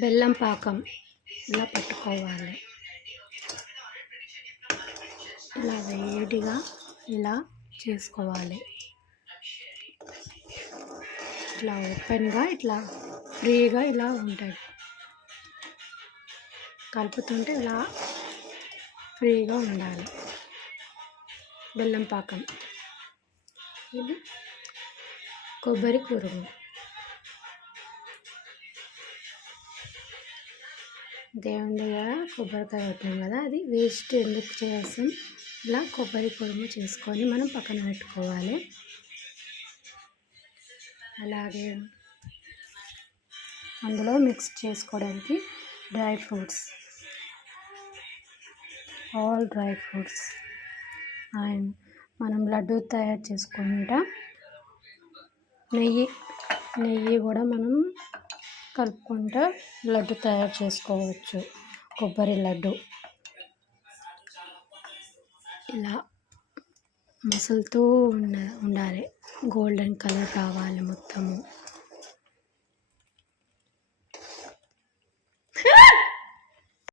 బెల్లం పాకం ఇలా పట్టుకోవాలి. ఇలా వేడిగా ఇలా చేసుకోవాలి. ఇట్లా ఓపెన్గా ఇట్లా ఫ్రీగా ఇలా ఉంటుంది. కలుపుతుంటే ఇలా ఫ్రీగా ఉండాలి. బెల్లం పాకం. ఇది కొబ్బరి కురుము. దేవుని దగ్గర కొబ్బరికాయ పెట్టాం కదా, అది వేస్ట్ ఎందుకు చేస్తాం. ఇలా కొబ్బరి కురుము చేసుకొని మనం పక్కన పెట్టుకోవాలి. అలాగే అందులో మిక్స్ చేసుకోవడానికి dry fruits, all dry fruits, and మనం లడ్డు తయారు చేసుకుంటా నెయ్యి కూడా మనం కలుపుకుంటా లడ్డు తయారు చేసుకోవచ్చు. కొబ్బరి లడ్డు ఇలా మసులుతూ ఉండాలి. గోల్డెన్ కలర్ రావాలి మొత్తము.